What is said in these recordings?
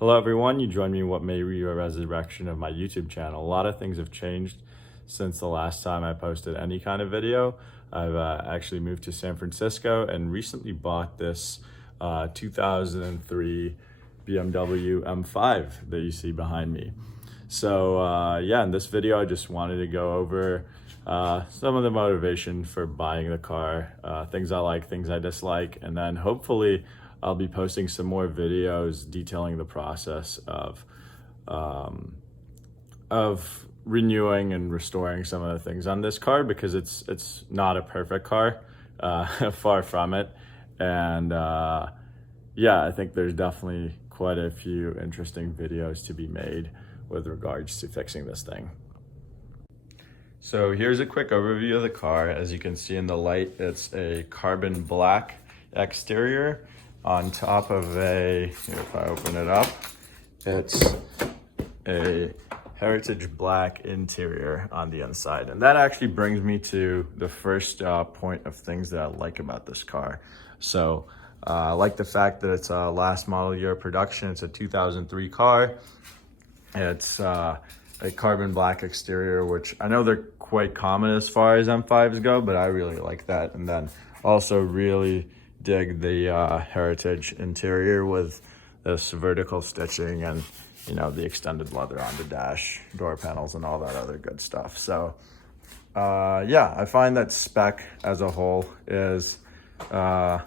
Hello everyone, you joined me in what may be a resurrection of my YouTube channel. A lot of things have changed since the last time I posted any kind of video. I've actually moved to San Francisco and recently bought this 2003 BMW M5 that you see behind me. So yeah, in this video I just wanted to go over some of the motivation for buying the car, things I like, things I dislike, and then hopefully I'll be posting some more videos detailing the process of renewing and restoring some of the things on this car, because it's not a perfect car, far from it. And yeah, I think there's definitely quite a few interesting videos to be made with regards to fixing this thing. So here's a quick overview of the car. As you can see in the light, it's a carbon black exterior on top of a, if I open it up, it's a heritage black interior on the inside. And that actually brings me to the first point of things that I like about this car. So I like the fact that it's a last model year production. It's a 2003 car. It's a carbon black exterior, which I know they're quite common as far as M5s go, but I really like that. And then also really dig the heritage interior with this vertical stitching and, you know, the extended leather on the dash, door panels, and all that other good stuff. So yeah, I find that spec as a whole is kind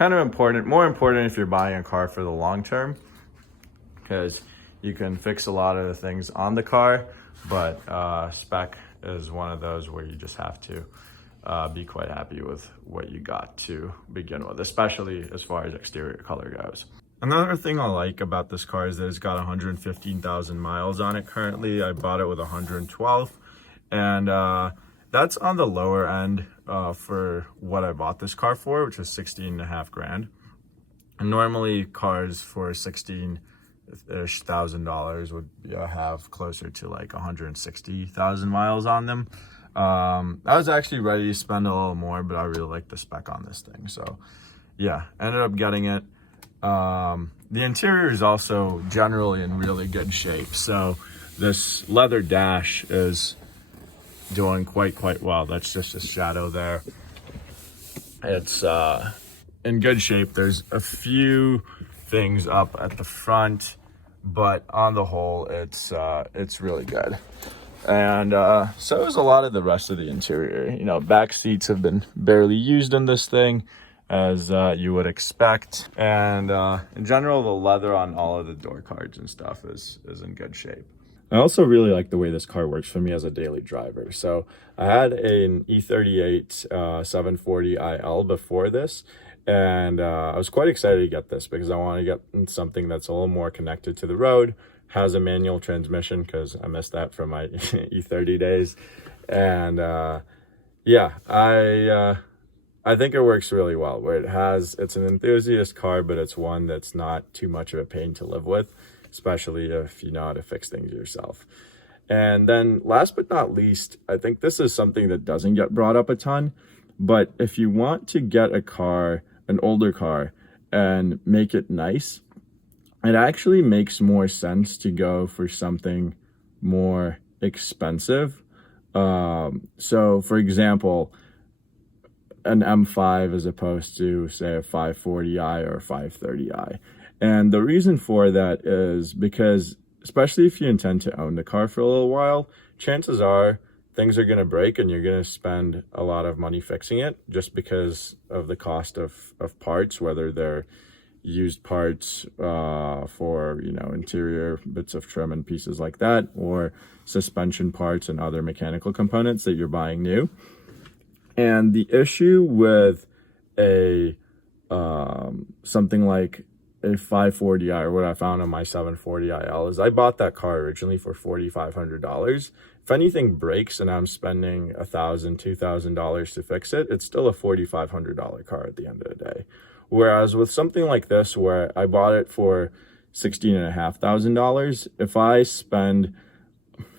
of important, more important if you're buying a car for the long term, because you can fix a lot of the things on the car, but spec is one of those where you just have to be quite happy with what you got to begin with, especially as far as exterior color goes. Another thing I like about this car is that it's got 115,000 miles on it currently. I bought it with 112, and that's on the lower end for what I bought this car for, which was 16.5 grand. And normally cars for $16,000 would have closer to like 160,000 miles on them. I was actually ready to spend a little more, but I really like the spec on this thing. So yeah, ended up getting it. The interior is also generally in really good shape. So this leather dash is doing quite well. That's just a shadow there. It's in good shape. There's a few things up at the front, but on the whole, it's really good. And so is a lot of the rest of the interior. You know, back seats have been barely used in this thing, as you would expect. And in general, the leather on all of the door cards and stuff is in good shape. I also really like the way this car works for me as a daily driver. So I had an E38 740iL before this, and I was quite excited to get this because I want to get something that's a little more connected to the road, has a manual transmission because I missed that from my E30 days. And yeah, I think it works really well, where it's an enthusiast car, but it's one that's not too much of a pain to live with, especially if you know how to fix things yourself. And then last but not least, I think this is something that doesn't get brought up a ton, but if you want to get a car, an older car, and make it nice, it actually makes more sense to go for something more expensive. So for example, an M5 as opposed to say a 540i or a 530i. And the reason for that is because, especially if you intend to own the car for a little while, chances are things are going to break and you're going to spend a lot of money fixing it just because of the cost of parts, whether they're used parts for, you know, interior bits of trim and pieces like that, or suspension parts and other mechanical components that you're buying new. And the issue with a something like a 540i, or what I found on my 740iL, is I bought that car originally for $4,500. If anything breaks and I'm spending $1,000, $2,000 to fix it, it's still a $4,500 car at the end of the day. Whereas with something like this, where I bought it for $16,500, if I spend,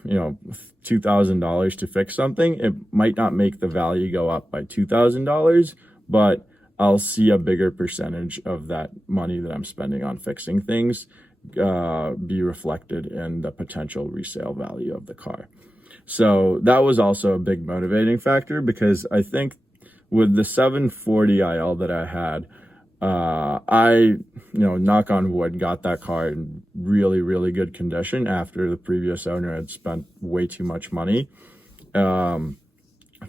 you know, $2,000 to fix something, it might not make the value go up by $2,000, but I'll see a bigger percentage of that money that I'm spending on fixing things be reflected in the potential resale value of the car. So that was also a big motivating factor, because I think with the 740 IL that I had, I, knock on wood, got that car in really, really good condition after the previous owner had spent way too much money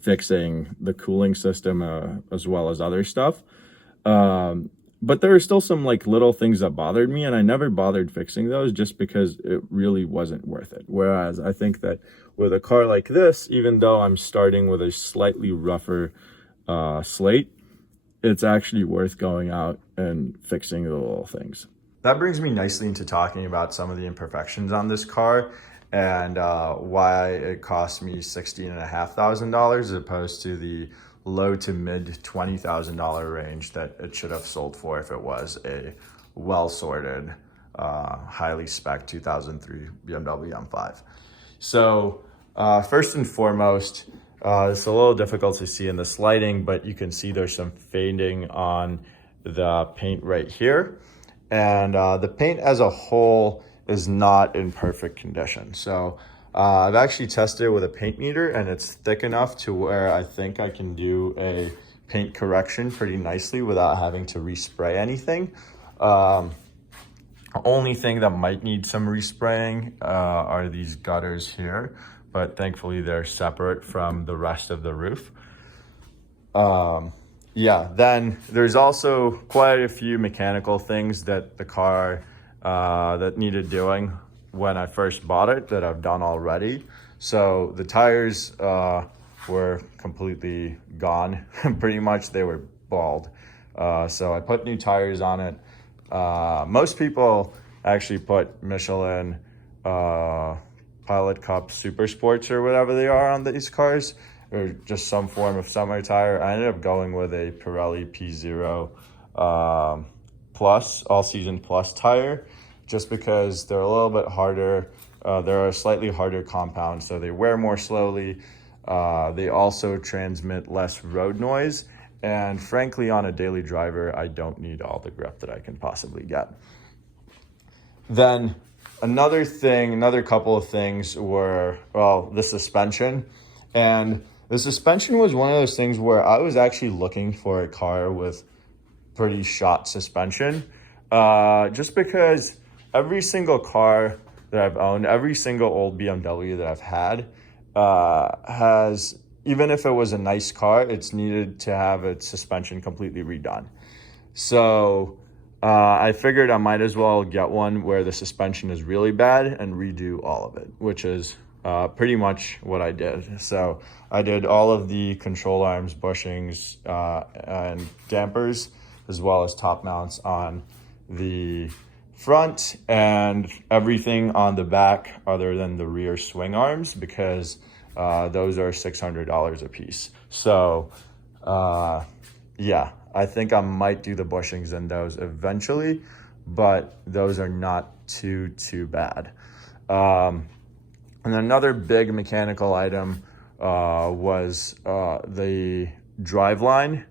fixing the cooling system as well as other stuff. But there are still some like little things that bothered me, and I never bothered fixing those just because it really wasn't worth it. Whereas I think that with a car like this, even though I'm starting with a slightly rougher slate, it's actually worth going out and fixing the little things. That brings me nicely into talking about some of the imperfections on this car and why it cost me $16,500 as opposed to the low to mid $20,000 range that it should have sold for if it was a well-sorted, highly spec 2003 BMW M5. So first and foremost, it's a little difficult to see in this lighting, but you can see there's some fading on the paint right here. And the paint as a whole is not in perfect condition. So I've actually tested it with a paint meter, and it's thick enough to where I think I can do a paint correction pretty nicely without having to respray anything. Only thing that might need some respraying are these gutters here, but thankfully they're separate from the rest of the roof. Yeah, then there's also quite a few mechanical things that the car that needed doing when I first bought it that I've done already. So the tires were completely gone. Pretty much they were bald. So I put new tires on it. Most people actually put Michelin Pilot Cup Super Sports or whatever they are on these cars, or just some form of summer tire. I ended up going with a Pirelli P0 Plus, All Season Plus tire, just because they're a little bit harder. They're a slightly harder compound, so they wear more slowly. They also transmit less road noise. And frankly, on a daily driver, I don't need all the grip that I can possibly get. Then another couple of things were, well, the suspension. And the suspension was one of those things where I was actually looking for a car with pretty shot suspension. Just because every single car that I've owned, every single old BMW that I've had has, even if it was a nice car, it's needed to have its suspension completely redone. So I figured I might as well get one where the suspension is really bad and redo all of it, which is pretty much what I did. So I did all of the control arms, bushings, and dampers, as well as top mounts on the front and everything on the back other than the rear swing arms, because those are $600 a piece. So yeah, I think I might do the bushings in those eventually, but those are not too bad. And another big mechanical item was the driveline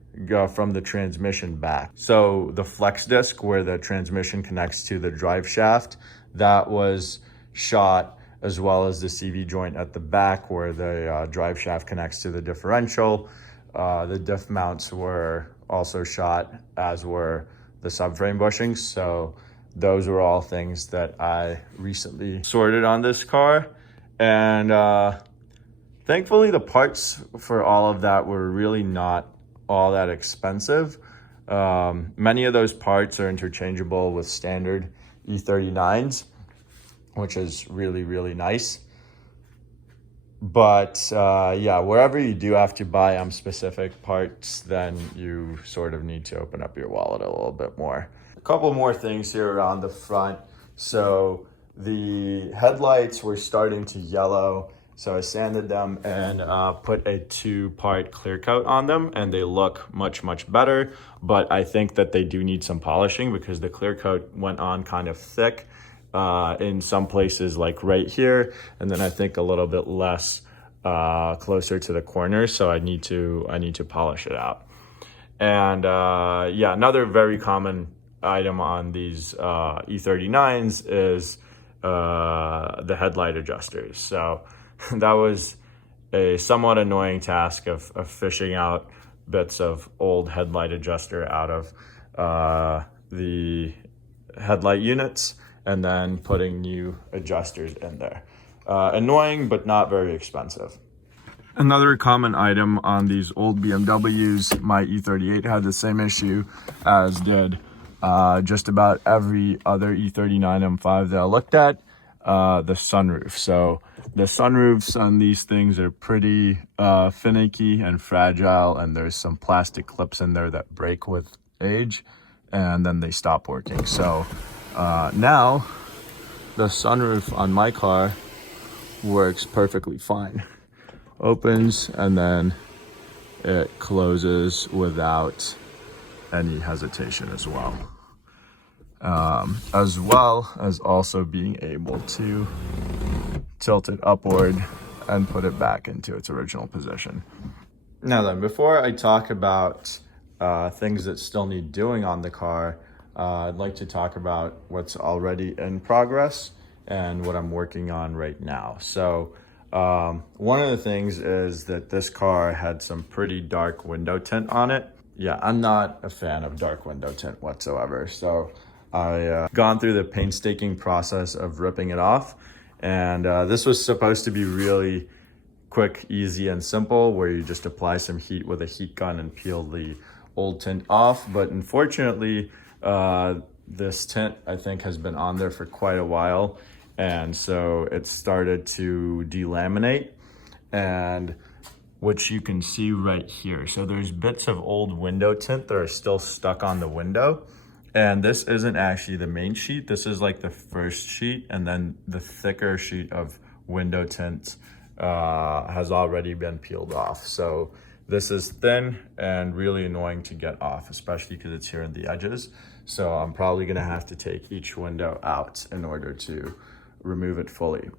from the transmission back. So the flex disc where the transmission connects to the drive shaft, that was shot, as well as the CV joint at the back where the drive shaft connects to the differential. The diff mounts were also shot, as were the subframe bushings. So those were all things that I recently sorted on this car. And thankfully the parts for all of that were really not all that expensive. Many of those parts are interchangeable with standard E39s, which is really, really nice. But yeah, wherever you do have to buy specific parts, then you sort of need to open up your wallet a little bit more. A couple more things here around the front. So the headlights were starting to yellow, so I sanded them and put a 2-part clear coat on them, and they look much better. But I think that they do need some polishing because the clear coat went on kind of thick in some places, like right here, and then I think a little bit less closer to the corners. So I need to polish it out. And yeah, another very common item on these E39s is the headlight adjusters. So that was a somewhat annoying task of fishing out bits of old headlight adjuster out of the headlight units and then putting new adjusters in there. Annoying, but not very expensive. Another common item on these old BMWs, my E38 had the same issue as did just about every other E39 M5 that I looked at, the sunroof. So the sunroofs on these things are pretty finicky and fragile, and there's some plastic clips in there that break with age, and then they stop working. So now the sunroof on my car works perfectly fine. Opens and then it closes without any hesitation as well. As well as also being able to tilt it upward and put it back into its original position. Now then, before I talk about things that still need doing on the car, I'd like to talk about what's already in progress and what I'm working on right now. So one of the things is that this car had some pretty dark window tint on it. Yeah, I'm not a fan of dark window tint whatsoever. So I gone through the painstaking process of ripping it off. And this was supposed to be really quick, easy, and simple, where you just apply some heat with a heat gun and peel the old tint off. But unfortunately, this tint, I think, has been on there for quite a while. And so it started to delaminate, and which you can see right here. So there's bits of old window tint that are still stuck on the window. And this isn't actually the main sheet. This is like the first sheet, and then the thicker sheet of window tint has already been peeled off. So this is thin and really annoying to get off, especially because it's here in the edges. So I'm probably gonna have to take each window out in order to remove it fully.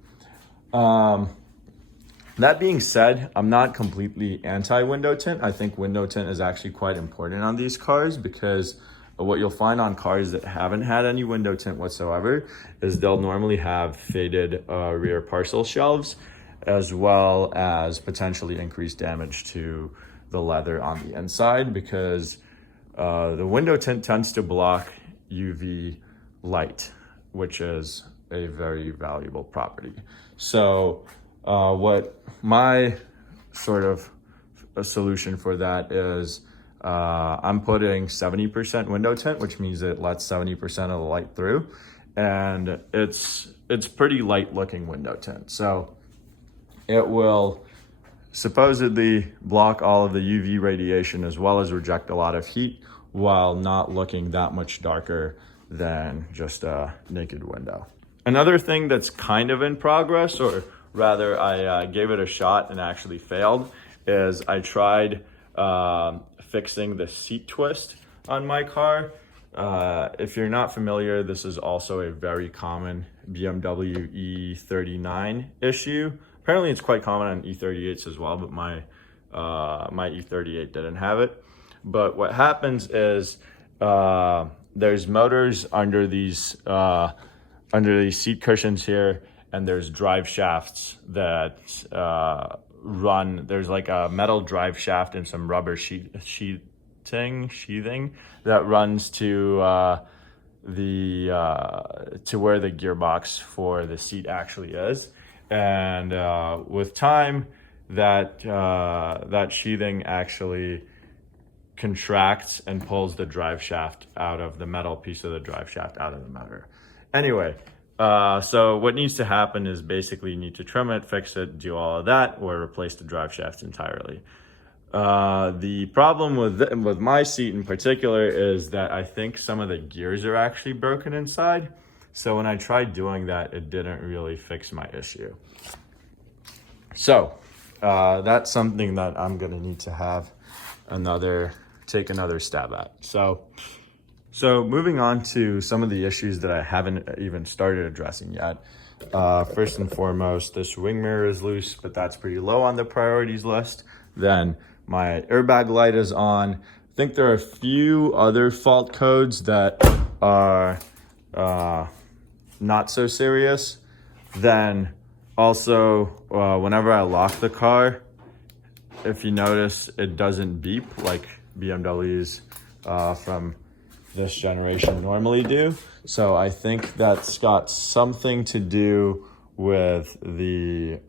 That being said, I'm not completely anti-window tint. I think window tint is actually quite important on these cars, because what you'll find on cars that haven't had any window tint whatsoever is they'll normally have faded rear parcel shelves, as well as potentially increased damage to the leather on the inside, because the window tint tends to block UV light, which is a very valuable property. So what my sort of a solution for that is, I'm putting 70% window tint, which means it lets 70% of the light through, and it's pretty light looking window tint. So it will supposedly block all of the UV radiation as well as reject a lot of heat while not looking that much darker than just a naked window. Another thing that's kind of in progress, or rather I gave it a shot and actually failed, is I tried fixing the seat twist on my car. If you're not familiar, this is also a very common BMW E39 issue. Apparently it's quite common on E38s as well, but my E38 didn't have it. But what happens is there's motors under these seat cushions here, and there's drive shafts that run. There's like a metal drive shaft and some rubber sheathing that runs to where the gearbox for the seat actually is. And with time, that sheathing actually contracts and pulls the drive shaft out of the metal piece of the drive shaft out of the motor. Anyway, so what needs to happen is basically you need to trim it, fix it, do all of that, or replace the drive shafts entirely. The problem with my seat in particular is that I think some of the gears are actually broken inside. So when I tried doing that, it didn't really fix my issue. So that's something that I'm gonna need to have take another stab at. So moving on to some of the issues that I haven't even started addressing yet. First and foremost, this wing mirror is loose, but that's pretty low on the priorities list. Then my airbag light is on. I think there are a few other fault codes that are not so serious. Then also, whenever I lock the car, if you notice, it doesn't beep like BMWs from this generation normally do. So I think that's got something to do with the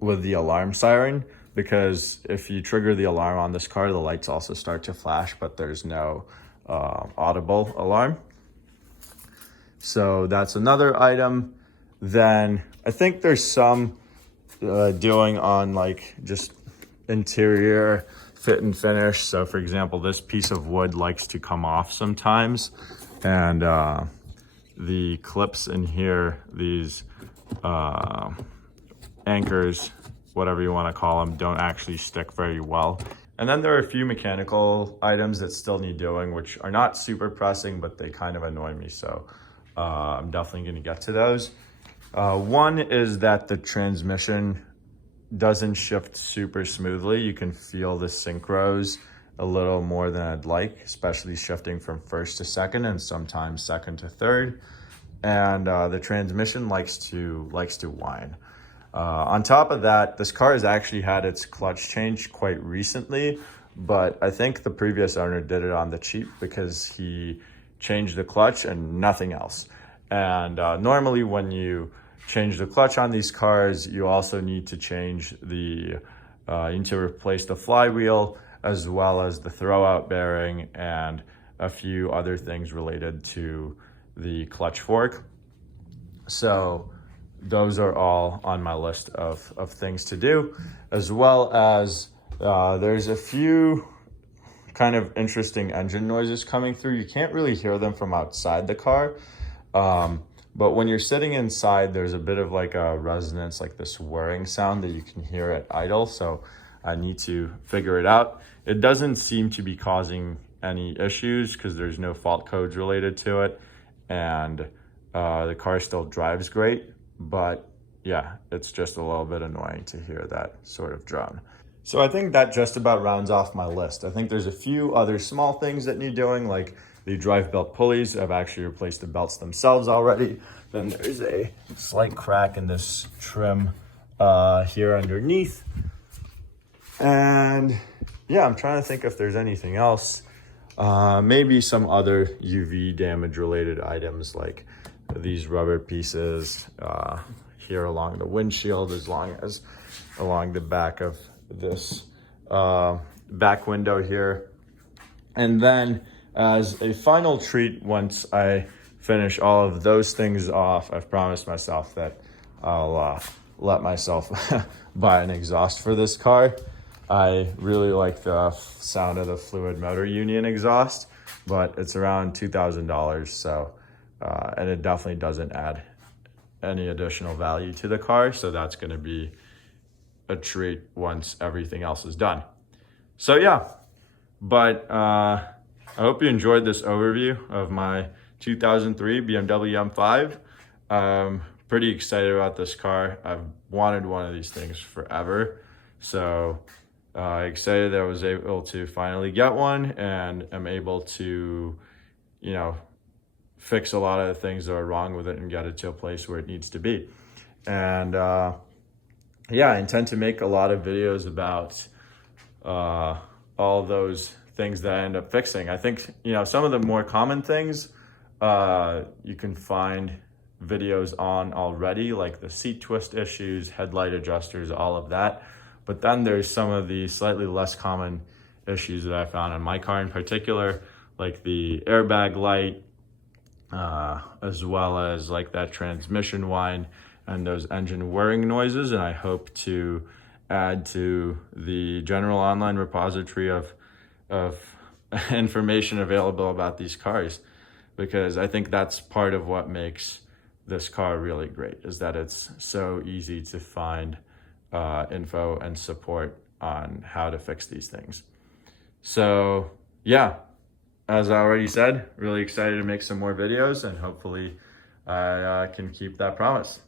alarm siren, because if you trigger the alarm on this car, the lights also start to flash, but there's no audible alarm. So that's another item. Then I think there's some doing on like just interior fit and finish. So for example, this piece of wood likes to come off sometimes, and the clips in here, these anchors, whatever you want to call them, don't actually stick very well. And then there are a few mechanical items that still need doing, which are not super pressing, but they kind of annoy me. So I'm definitely going to get to those. One is that the transmission doesn't shift super smoothly. You can feel the synchros a little more than I'd like, especially shifting from first to second and sometimes second to third. And the transmission likes to whine. On top of that, this car has actually had its clutch changed quite recently, but I think the previous owner did it on the cheap because he changed the clutch and nothing else. And normally when you change the clutch on these cars, you also need to change you need to replace the flywheel as well as the throwout bearing and a few other things related to the clutch fork. So those are all on my list of things to do, as well as there's a few kind of interesting engine noises coming through. You can't really hear them from outside the car. But when you're sitting inside, there's a bit of like a resonance, like this whirring sound that you can hear at idle. So I need to figure it out. It doesn't seem to be causing any issues because there's no fault codes related to it. And the car still drives great. But yeah, it's just a little bit annoying to hear that sort of drone. So I think that just about rounds off my list. I think there's a few other small things that need doing, like the drive belt pulleys. I've actually replaced the belts themselves already. Then there's a slight crack in this trim here underneath. And yeah, I'm trying to think if there's anything else. Maybe some other UV damage related items like these rubber pieces here along the windshield, as long as along the back of this back window here. And then as a final treat, once I finish all of those things off, I've promised myself that I'll let myself buy an exhaust for this car. I really like the sound of the Fluid Motor Union exhaust, but it's around $2,000. So, and it definitely doesn't add any additional value to the car. So that's going to be a treat once everything else is done. So yeah, but I hope you enjoyed this overview of my 2003 BMW M5. I'm pretty excited about this car. I've wanted one of these things forever. So excited that I was able to finally get one, and am able to, you know, fix a lot of the things that are wrong with it and get it to a place where it needs to be. And yeah, I intend to make a lot of videos about all those things that I end up fixing. I think, you know, some of the more common things you can find videos on already, like the seat twist issues, headlight adjusters, all of that. But then there's some of the slightly less common issues that I found in my car in particular, like the airbag light, as well as like that transmission whine and those engine whirring noises. And I hope to add to the general online repository of information available about these cars, because I think that's part of what makes this car really great, is that it's so easy to find info and support on how to fix these things. So yeah, as I already said, really excited to make some more videos, and hopefully I can keep that promise.